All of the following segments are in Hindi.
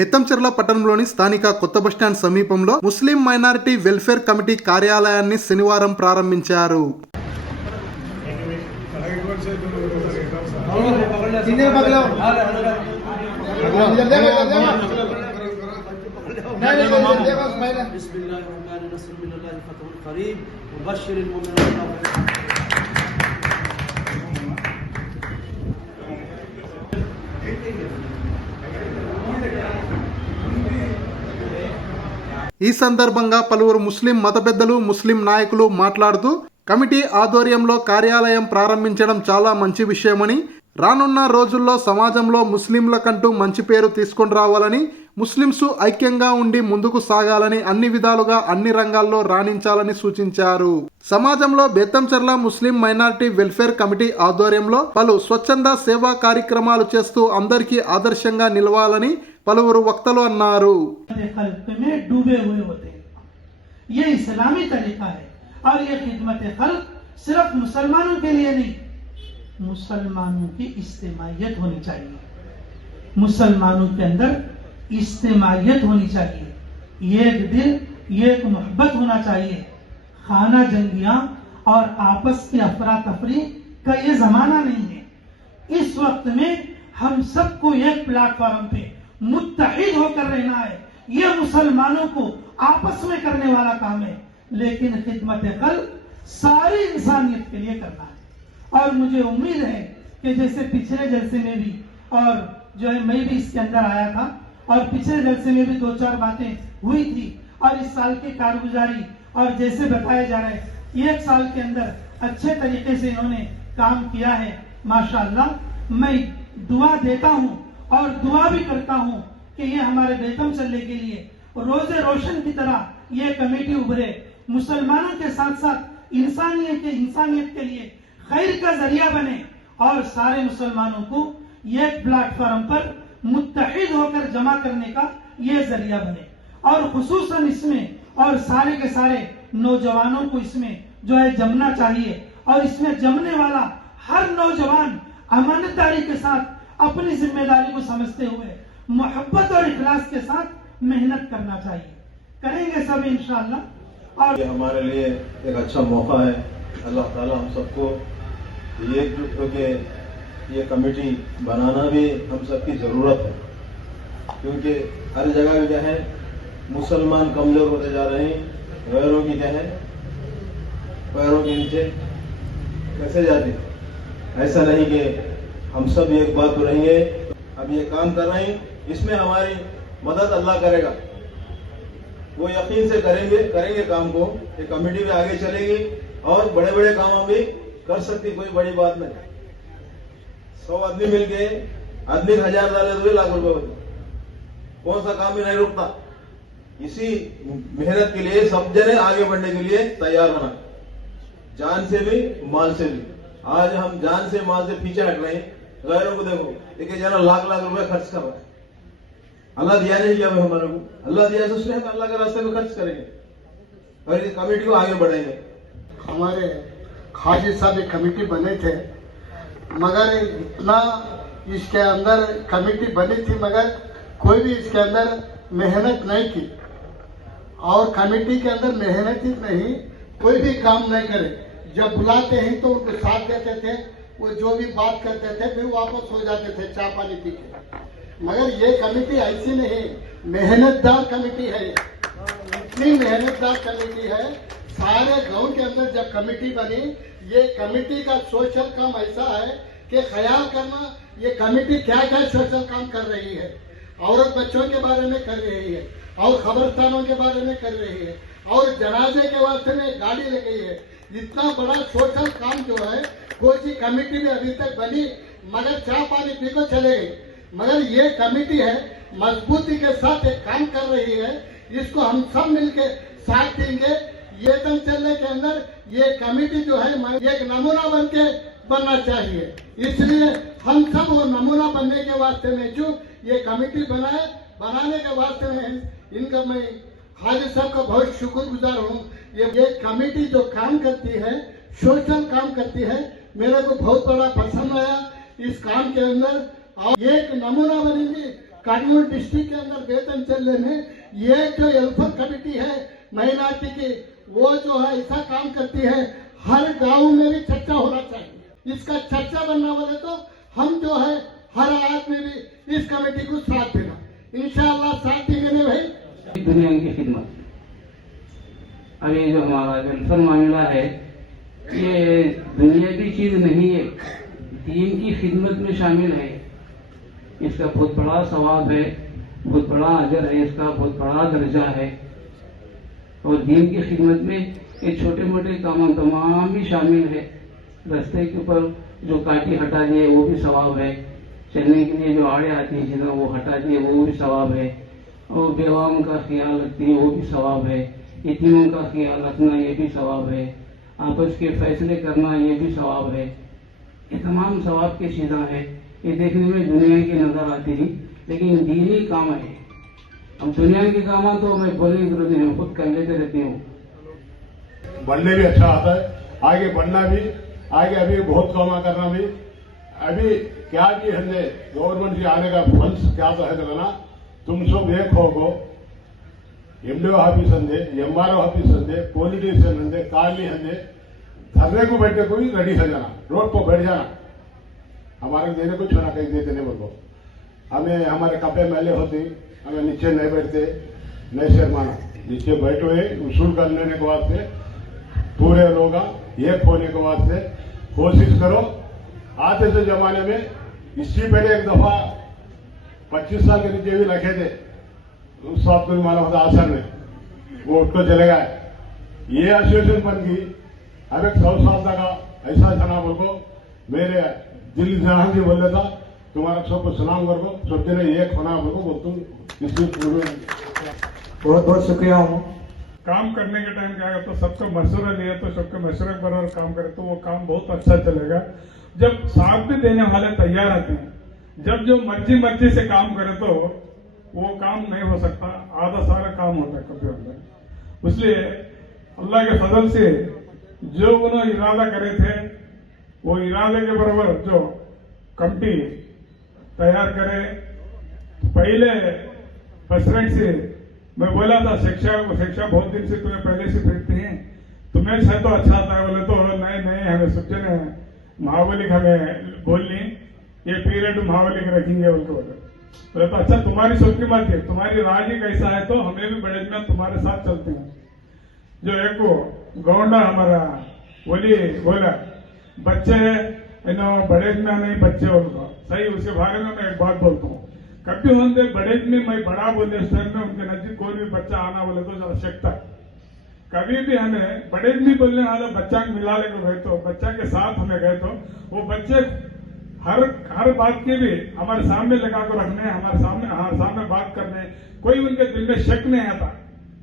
బెత్తంచెర్ల పట్టణంలోని స్థానిక కొత్త బస్టాండ్ సమీపంలో ముస్లిం మైనారిటీ వెల్ఫేర్ కమిటీ కార్యాలయాన్ని శనివారం ప్రారంభించారు. ఈ సందర్భంగా పలువురు ముస్లిం మత పెద్దలు, ముస్లిం నాయకులు మాట్లాడుతూ కమిటీ ఆధ్వర్యంలో కార్యాలయం ప్రారంభించడం చాలా మంచి విషయమని, రానున్న రోజుల్లో సమాజంలో ముస్లింలకంటూ మంచి పేరు తీసుకొని రావాలని, ముస్లింసు ఐక్యంగా ఉండి ముందుకు సాగాలని, అన్ని విధాలుగా అన్ని రంగాల్లో రాణించాలని సూచించారు. సమాజంలో బెత్తంచెర్ల ముస్లిం మైనారిటీ వెల్ఫేర్ కమిటీ ఆధ్వర్యంలో పలు స్వచ్ఛంద సేవా కార్యక్రమాలు చేస్తూ అందరికీ ఆదర్శంగా నిలవాలని పలువురు వక్తలు అన్నారు. मुसलमानों की इज्तिमाइयत होनी चाहिए, मुसलमानों के अंदर इज्तिमाइयत होनी चाहिए, एक दिल एक मोहब्बत होना चाहिए. खाना जंगियां और आपस की अफरा तफरी का ये जमाना नहीं है. इस वक्त में हम सबको एक प्लेटफॉर्म पे मुत्तहिद होकर रहना है. ये मुसलमानों को आपस में करने वाला काम है, लेकिन खिदमत क़ल्ब सारी इंसानियत के लिए करना है. और मुझे उम्मीद है कि जैसे पिछले जलसे में भी, और जो है मैं भी इसके अंदर आया था और पिछले जलसे में भी 2-4 बातें हुई थी, और इस साल की कारगुजारी और जैसे बताया जा रहा है, एक साल के अंदर अच्छे तरीके से इन्होंने काम किया है. माशाअल्लाह, मैं दुआ देता हूँ और दुआ भी करता हूँ कि ये हमारे बेत्तमचर्ले के लिए रोजे रोशन की तरह ये कमेटी उभरे, मुसलमानों के साथ साथ इंसानियत के लिए खैर का जरिया बने और सारे मुसलमानों को एक प्लेटफॉर्म पर मुत्तहिद होकर जमा करने का ये जरिया बने. और खुसूसन इसमें और सारे के सारे नौजवानों को इसमें जो है जमना चाहिए, और इसमें जमने वाला हर नौजवान अमानतदारी के साथ अपनी जिम्मेदारी को समझते हुए मोहब्बत और इखलास के साथ मेहनत करना चाहिए. करेंगे सब इंशाअल्लाह. और ये हमारे लिए एक अच्छा मौका है. अल्लाह ताला हम सबको एकजुट होकर ये कमेटी बनाना भी हम सबकी ज़रूरत है, क्योंकि हर जगह क्या है मुसलमान कमज़ोर होते जा रहे हैं. गैरों की क्या है पैरों के नीचे कैसे जाते. ऐसा नहीं कि हम सब एक बात तो रहेंगे. अब ये काम कर रहे हैं, इसमें हमारी मदद अल्लाह करेगा. वो यकीन से करेंगे काम को. ये कमेटी भी आगे चलेगी और बड़े बड़े काम हम भी कर सकती. कोई बड़ी बात नहीं. 100 आदमी मिलके आदमी 1000 डाले तो लाख रुपए होते. कौन सा काम भी नहीं रुकता. इसी मेहनत के लिए सब जने आगे बढ़ने के लिए तैयार होना, जान से भी माल से भी. आज हम जान से माल से पीछे हट रहे हैं. गैरों को देखो, एक जना लाख रुपए खर्च कर रहा है. अल्लाह दिया नहीं किया हमारे को. अल्लाह दिया तो उसने अल्लाह के रास्ते में खर्च करेंगे और इस कमेटी को आगे बढ़ाएंगे. हमारे हाजी साहब एक कमेटी बने थे, मगर इतना इसके अंदर कमेटी बनी थी, मगर कोई भी इसके अंदर मेहनत नहीं की. और कमेटी के अंदर मेहनत ही नहीं, कोई भी काम नहीं करे. जब बुलाते हैं तो उनको साथ देते थे, वो जो भी बात करते थे फिर वापस हो जाते थे चाय पानी पी के. मगर ये कमेटी ऐसी नहीं, मेहनतदार कमेटी है. इतनी मेहनतदार कमेटी है. सारे गांव के अंदर जब कमेटी बनी, ये कमेटी का सोशल काम ऐसा है कि ख्याल करना ये कमेटी क्या क्या सोशल काम कर रही है. औरत बच्चों के बारे में कर रही है, और खबरस्तानों के बारे में कर रही है, और जनाजे के वास्ते में गाड़ी ले गई है. इतना बड़ा सोशल काम जो है कोई सी कमेटी में अभी तक बनी, मगर चाय पानी पी को चले गई. मगर ये कमेटी है मजबूती के साथ एक काम कर रही है. इसको हम सब मिलके साथ देंगे. ये बत्तमचर्ले के अंदर ये कमेटी जो है एक नमूना बन के बनना चाहिए. इसलिए हम सब वो नमूना बनने के वास्ते में जो ये कमेटी बनाने के वास्ते में इनका मैं हाजी साहब का बहुत शुक्रगुजार हूँ. ये कमेटी जो काम करती है, सोशल काम करती है, मेरे को बहुत बड़ा पसंद आया इस काम के अंदर. और एक नमूना बनेगी कर्नूल डिस्ट्रिक्ट के अंदर वेतन चलने में ये जो वेलफेयर कमेटी है माइनॉरिटी की, वो जो है ऐसा काम करती है, हर गांव में भी चर्चा होना चाहिए। इसका चर्चा बनना बोले तो हम जो है हर आदमी भी इस कमेटी को साथ देना, इंशाअल्लाह साथ देंगे भाई। दुनिया की खिदमत, अभी जो हमारा वेलफेयर मामला है ये दुनियावी चीज नहीं है, दीन की खिदमत में शामिल है। इसका बहुत बड़ा सवाब है, बहुत बड़ा अजर है, इसका बहुत बड़ा दर्जा है। और दीन की खिदमत में ये छोटे मोटे काम तमाम भी शामिल है। रास्ते के ऊपर जो काटी हटा दिए वो भी सवाब है, चलने के लिए जो आड़े आती हैं चीज़ें वो हटा दिए वो भी सवाब है, और बेवाओं का ख्याल रखती है वो भी सवाब है, यतीमों का ख्याल रखना ये भी सवाब है, आपस के फैसले करना ये भी सवाब है। ये तमाम सवाब की चीज़ें हैं, ये देखने में दुनिया की नजर आती नहीं, लेकिन दीनी काम है। अब दुनिया के काम तो मैं बोलने की जरूरत नहीं, खुद कर लेते रहती हूँ। बढ़ने भी अच्छा आता है, आगे बढ़ना भी, आगे अभी बहुत काम करना भी। अभी क्या भी है गवर्नमेंट के आने का फंड्स क्या तो है करना, तुम सब एक होगो, एमडीओ ऑफिस अंदे, एमआरओ ऑफिस अंदे, पॉलिटिशियन अंदे, काली अंदे, धरने को बैठे कोई रेडी हो जाना, रोड पर बैठ जाना, हमारे देने को छोड़ा कहीं देते नहीं बोलो। हमें हमारे कपड़े मैले होते, हमें नीचे नहीं बैठते, नहीं शर्माना, नीचे बैठो है उसूल कर लेने के वास्ते, पूरे लोग एक होने के वास्ते कोशिश करो। आते से जमाने में इससे पहले एक दफा 25 साल के नीचे भी रखे थे, उस साथ को भी मालूम होता आसर में, वो उठ को चले गए। ये एसोसिएशन बन गई, अब एक 100 साल तक ऐसा जना बोल को मेरे दिल जहां जी बोल देता, तुम्हारा सबको सलाम कर को सब जने एक होना बोल को तुम इसलिए बहुत बहुत शुक्रिया हूँ। काम करने के टाइम क्या है तो सबका मशवरा लिया तो सबके मशवरे पर काम करे तो वो काम बहुत अच्छा चलेगा। जब साथ भी देने वाले तैयार रहते हैं, जब जो मर्जी से काम करे तो वो काम नहीं हो सकता, आधा सारा काम होता है कभी होता। इसलिए अल्लाह के फजल से जो उन्होंने इरादा करे थे वो इरादे के बराबर जो कमिटी तैयार करे। पहले प्रेसिडेंट से मैं बोला था शिक्षा बहुत दिन से तुम्हें पहले से फिरती हैं, तुम्हें से तो अच्छा आता है, बोले तो नहीं हमें सोचे ने महावलिक हमें बोलनी ये पीरियड महावलिक रखेंगे बोले तो अच्छा तुम्हारी सोच की बात है, तुम्हारी राय ही कैसा है तो हमें भी बड़े में तुम्हारे साथ चलते हैं। जो एक गौंडा हमारा बोली बोला बच्चे बड़े में नहीं बच्चे उनको सही, उसके बारे में मैं एक बात बोलता हूँ। कभी होते बड़े में मैं बड़ा बोले उस टाइम में उनके नजदीक कोई भी बच्चा आना बोले तो आवश्यकता, कभी भी हमें बड़े में बोलने वाला बच्चा मिला ले गए तो बच्चा के साथ हमें गए तो वो बच्चे हर बात की भी हमारे सामने लगा कर रखने, हमारे सामने बात करने, कोई उनके दिल में शक नहीं आता।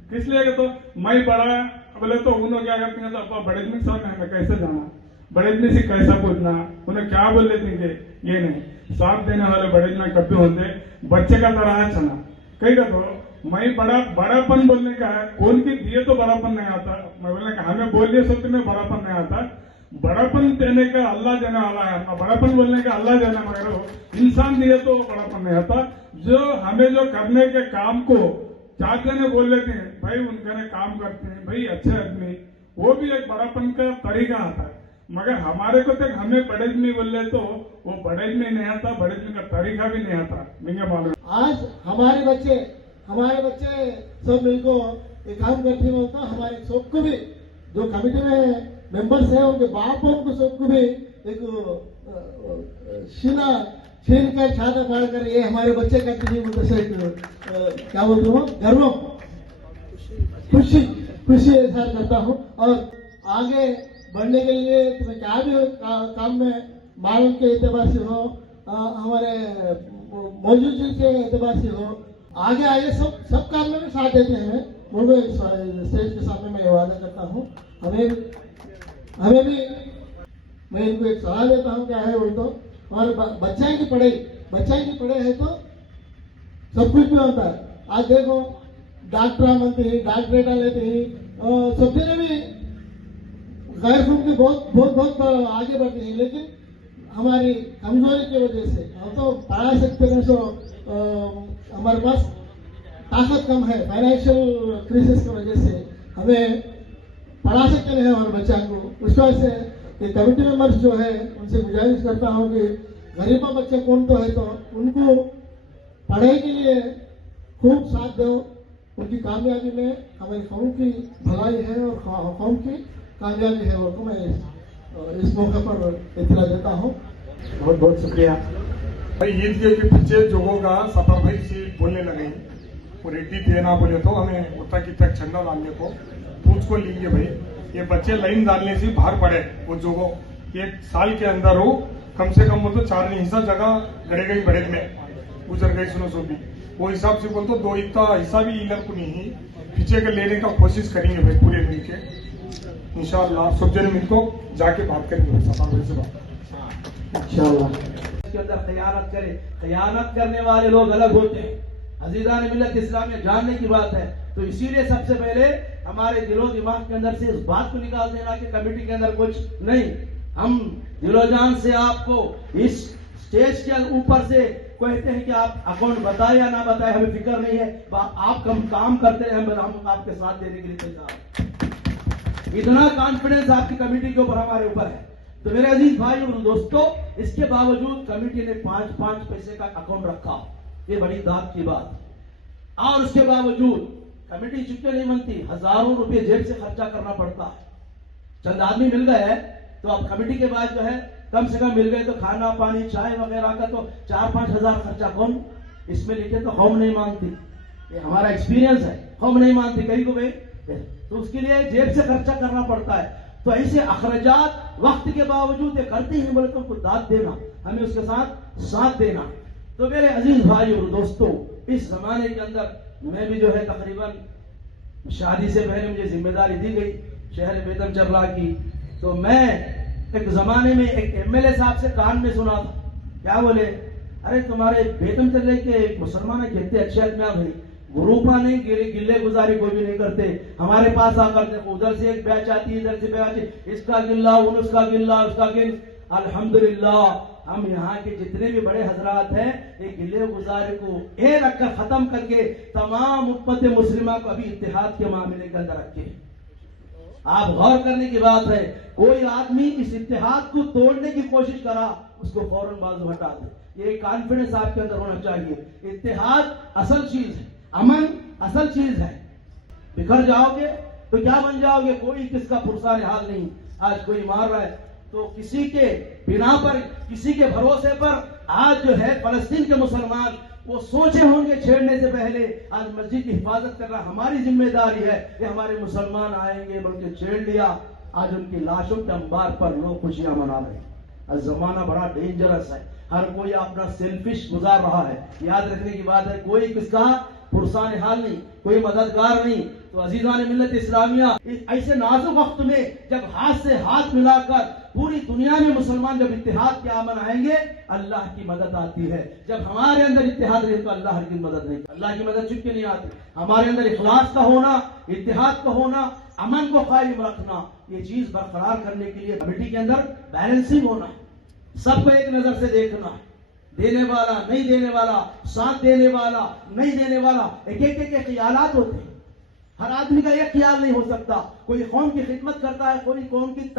किस लिए तो मैं बड़ा बोले तो उन्होंने क्या करते हैं तो अब बड़े आदमी के सामने हमें कैसे जाना, बड़े आदमी से कैसा पूछना, उन्हें क्या बोल देंगे ये नहीं। साथ देने वाले बड़े आदमी कभी होते बच्चे का तरह चना कहीं का तो मैं बड़ापन बोलने का है, कौन की दिए तो बड़ापन नहीं आता, मैं बोलने का हमें बोलिए सब में बड़ापन नहीं आता। बड़ापन देने का अल्लाह देने वाला है, बड़ापन बोलने का अल्लाह देने मगर इंसान दिए तो बड़ापन नहीं आता। जो हमें जो करने के काम को चाहते ने बोल लेते हैं भाई उनके काम करते हैं भाई अच्छे आदमी, वो भी एक बड़ापन का तरीका आता है। मगर हमारे को तक हमें बड़े आदमी बोल ले तो वो बड़े आदमी नहीं आता, बड़े आदमी का तरीका भी नहीं आता। मुझे मालूम आज हमारे बच्चे सब मिलको एक काम करते हैं तो हमारे सबको भी जो कमेटी में मेंबर्स हैं उनके बापों को सबको भी एक शीला छीन कर छाता फाड़ कर ये हमारे बच्चे करते हैं उनको से क्या बोलते हो गर्व खुशी एहसास करता हूँ। और आगे बढ़ने के लिए तुम्हें क्या भी काम में मालूम के एतबार से हो, हमारे मौजूदगी के एतबार से हो, आगे सब काम में भी साथ देते हैं। मुझे स्टेज के सामने मैं ये वादा करता हूँ, हमें भी मैं इनको एक सलाह देता हूँ क्या है बोल तो हमारे बच्चा की पढ़ाई है तो सब कुछ भी होता है। आज देखो डॉक्टर बनते ही डॉक्टरेट लेते ही सब जने भी गैर की बहुत आगे बढ़ते हैं, लेकिन हमारी कमजोरी की वजह से हम तो पढ़ा सकते हैं। तो हमारे पास ताकत कम है, फाइनेंशियल क्राइसिस की वजह से हमें पढ़ा सकते नहीं हमारे बच्चा को। उस वजह से ये कमेटी मेंबर्स जो है उनसे गुजारिश करता हूँ कि गरीबा बच्चे कौन तो है तो उनको पढ़ाई के लिए खूब साथ दो। उनकी कामयाबी में हमारी कौम की भलाई है और कौम की कामयाबी है और मैं इस मौके पर इतला देता हूँ। बहुत बहुत शुक्रिया। भाई ईद के पीछे जोगों का सफर भाई से बोलने लगे और रेड्डी देना बोले तो हमें उतना की तक चंदा डालने को पूछ को लीजिए भाई। ये बच्चे लाइन डालने से बाहर पड़े वो जोगो एक साल के अंदर हो कम से कम बोलते 4 हिस्सा जगह गड़े गई बड़े में गुजर गई सुनो सो भी वो हिसाब से बोलते 2 इतना हिस्सा भी इलर को नहीं पीछे के लेने का कोशिश करेंगे भाई पूरे मिलके इंशाअल्लाह सब जन मिलको जाके बात करेंगे सफा भाई से बात इंशाअल्लाह। के अंदर खयानत करे, खयानत करने वाले लोग अलग होते हैं। अजीज़ान मिल्लत इस्लामिया जानने की बात है तो इसीलिए सबसे पहले हमारे दिलो दिमाग के अंदर से इस बात को निकाल देना कि कमेटी के अंदर कुछ नहीं। हम दिलो जान से आपको इस स्टेज के ऊपर से कहते हैं कि आप अकाउंट बताए या ना बताए हमें फिक्र नहीं है, आप काम करते रहे, हम आपके साथ देने के लिए तैयार। इतना कॉन्फिडेंस आपकी कमेटी के ऊपर हमारे ऊपर है। तो मेरे अजीज भाई और दोस्तों, इसके बावजूद कमेटी ने 5-5 पैसे का अकाउंट रखा, ये बड़ी दाद की बात। और उसके बावजूद कमेटी चुपके नहीं बनती, हजारों रुपए जेब से खर्चा करना पड़ता है। चंद आदमी मिल गए तो अब कमेटी के बाद जो है कम से कम मिल गए तो खाना पानी चाय वगैरह का तो 4-5 हजार खर्चा कौन इसमें लिखे तो हम नहीं मानती, ये हमारा एक्सपीरियंस है, हम नहीं मानते कहीं को भाई। तो उसके लिए जेब से खर्चा करना पड़ता है। तो ऐसे अखराजात वक्त के बावजूद ये करते हैं बोले तो उनको दाद देना, हमें उसके साथ देना। तो मेरे अजीज भाई और दोस्तों, इस जमाने के अंदर मैं भी जो है तकरीबन शादी से पहले मुझे जिम्मेदारी दी गई शहर बेदम चरला की। तो मैं एक जमाने में एक एमएलए साहब से कान में सुना था, क्या बोले, अरे तुम्हारे बेदम चरले के मुसलमान कितने अच्छे आदमी भाई, गुरूपा नहीं गिल्ले गुजारी कोई भी नहीं करते, हमारे पास आकर देखो उधर से एक बैच आती है, इधर से बैच आती, इसका गिल्ला उसका गिल्ला उसका गिल। अल्हम्दुलिल्लाह हम यहाँ के जितने भी बड़े हजरात हैं ये गिले गुजारे को एक रखकर खत्म करके तमाम उम्मत मुस्लिमा को अभी इत्तेहाद के मामले के अंदर रखे। आप गौर करने की बात है, कोई आदमी इस इत्तेहाद को तोड़ने की कोशिश करा उसको फौरन बाजू हटा दे। ये कॉन्फिडेंस आपके अंदर होना चाहिए। इत्तेहाद असल चीज है, अमन असल चीज है। बिखर जाओगे तो क्या बन जाओगे, कोई किसका पुरसान हाल नहीं। आज कोई मार रहा है तो किसी के बिना पर, किसी के भरोसे पर आज जो है फलस्तीन के मुसलमान वो सोचे होंगे छेड़ने से पहले, आज मस्जिद की हिफाजत करना हमारी जिम्मेदारी है, ये हमारे मुसलमान आएंगे बल्कि छेड़ लिया, आज उनकी लाशों के अंबार पर लोग खुशियां मना रहे हैं। आज जमाना बड़ा डेंजरस है, हर कोई अपना सेल्फिश गुजार रहा है। याद रखने की बात है, कोई किसका पुरसान हाल नहीं, कोई मददगार नहीं। तो अजीजान मिल्लत इस्लामिया, ऐसे नाजुक वक्त में जब हाथ से हाथ मिलाकर पूरी दुनिया में मुसलमान जब इत्तेहाद के आमन आएंगे, अल्लाह की मदद आती है। जब हमारे अंदर इत्तेहाद रहे तो अल्लाह की मदद नहीं, अल्लाह की मदद चुपके नहीं आती। हमारे अंदर इखलास का होना, इत्तेहाद का होना, अमन को कायम रखना, ये चीज बरकरार करने के लिए कमेटी के अंदर बैलेंसिंग होना, सबको एक नजर से देखना, देने वाला नहीं देने वाला, साथ देने वाला नहीं देने वाला, एक एक ख्यालात होते हैं। हर आदमी का एक ख्याल नहीं हो सकता। कोई कौम की खिदमत करता है, कोई कौम की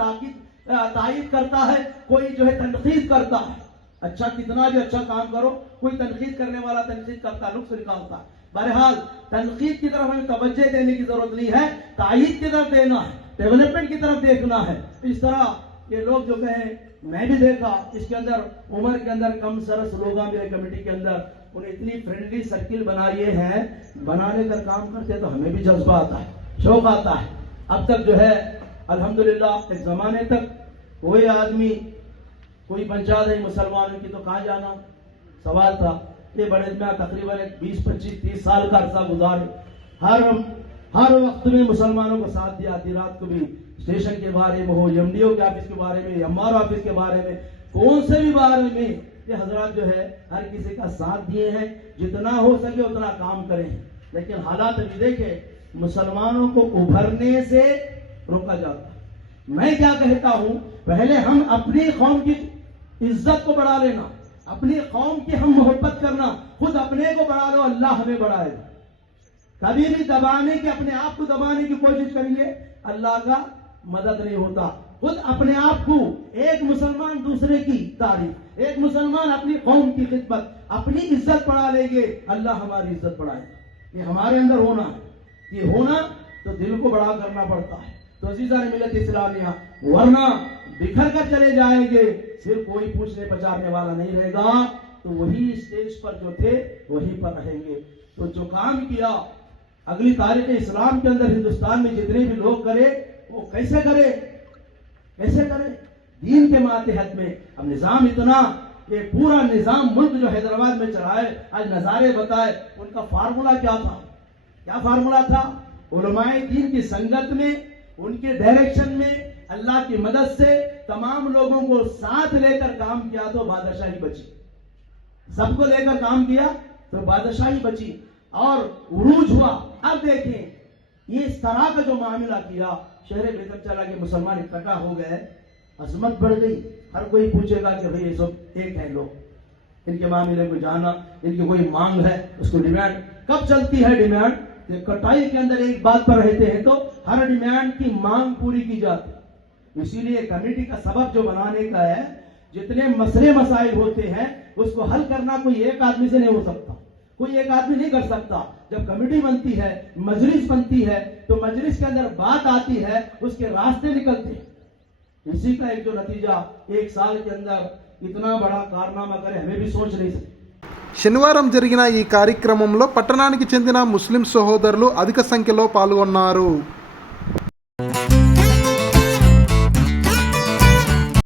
तायीद करता है, कोई जो है तनकीद करता है। अच्छा कितना भी अच्छा काम करो, कोई तनकीद करने वाला तनकीद करता, नुक्स निकालता है। बहरहाल तनकीद की तरफ हमें तवज्जो देने की जरूरत नहीं है, तायीद की तरफ देना है, डेवलपमेंट की तरफ देखना है। इस तरह ये लोग जो कहें, मैं भी देखा इसके अंदर उम्र के अंदर कम सरस लोग मेरे कमेटी के अंदर, उन्हें इतनी फ्रेंडली सर्किल बनाए हैं, बनाने का काम करते तो हमें भी जज्बा आता है, शौक आता है। अब तक जो है अल्हम्दुलिल्लाह एक जमाने तक कोई आदमी कोई पंचायत है मुसलमानों की तो कहाँ जाना सवाल था। ये बड़े में तकरीबन 20, 25, 30 साल का अरसा गुजारे, हर वक्त में मुसलमानों को साथ दिया। आधी रात को भी स्टेशन के बारे में हो, एमडीओ के ऑफिस के बारे में, एमआर ऑफिस के बारे में, कौन से भी बारे में ये हजरात जो है हर किसी का साथ दिए हैं। जितना हो सके उतना काम करें, लेकिन हालात अभी देखें मुसलमानों को उभरने से रोका जाता है। मैं क्या कहता हूं, पहले हम अपनी कौम की इज्जत को बढ़ा लेना, अपनी कौम की हम मोहब्बत करना, खुद अपने अपने को बढ़ा लो, अल्लाह हमें बढ़ाएगा। कभी भी दबाने की, अपने आप को दबाने की कोशिश करिए, अल्लाह का मदद नहीं होता। खुद अपने आप को, एक मुसलमान दूसरे की तारीफ, एक मुसलमान अपनी कौम की खिदमत, अपनी इज्जत बढ़ा लेंगे, अल्लाह हमारी इज्जत बढ़ाएगा। ये हमारे अंदर होना है। ये होना तो दिल को बड़ा करना पड़ता है। तो अजीज़ान मिल्लत इस्लामिया, वरना बिखर कर चले जाएंगे, फिर कोई पूछने पचारने वाला नहीं रहेगा, तो वही स्टेज पर जो थे वहीं पर रहेंगे। तो जो काम किया अगली तारीख इस्लाम के अंदर हिंदुस्तान में जितने भी लोग करे, वो कैसे करे, कैसे करे? दीन के मातहत में। अब निजाम इतना, ये पूरा निजाम मुल्क जो हैदराबाद में चलाए, आज नजारे बताए, उनका फार्मूला क्या था? क्या फार्मूला था? उलमाए दीन की संगत में, उनके डायरेक्शन में, अल्लाह की मदद से तमाम लोगों को साथ लेकर काम किया तो बादशाही बची। सबको लेकर काम किया तो बादशाही बची और उरूज हुआ। अब देखें, ये इस तरह का जो मामला किया, शहर भीतर चला के मुसलमान इकट्ठा हो गए, अजमत बढ़ गई। हर कोई पूछेगा कि भाई ये सब एक है लोग, इनके मामले को जाना, इनकी कोई मांग है, उसको डिमांड कब चलती है? डिमांड कटाई के अंदर एक बात पर रहते हैं तो हर डिमांड की मांग पूरी की जाती है। इसीलिए कमेटी का सबब जो बनाने का है, जितने मसले मसाइल होते हैं उसको हल करना कोई एक आदमी से नहीं हो सकता, कोई एक आदमी नहीं कर सकता। जब कमेटी बनती है, मजलिस बनती है, तो मजलिस के अंदर बात आती है, उसके रास्ते निकलते हैं। इसी का एक जो नतीजा, एक साल के अंदर इतना बड़ा कारनामा करे, हमें भी सोच नहीं सकते। శనివారం జరిగిన ఈ కార్యక్రమంలో పట్టణానికి చెందిన ముస్లిం సహోదరులు అధిక సంఖ్యలో పాల్గొన్నారు.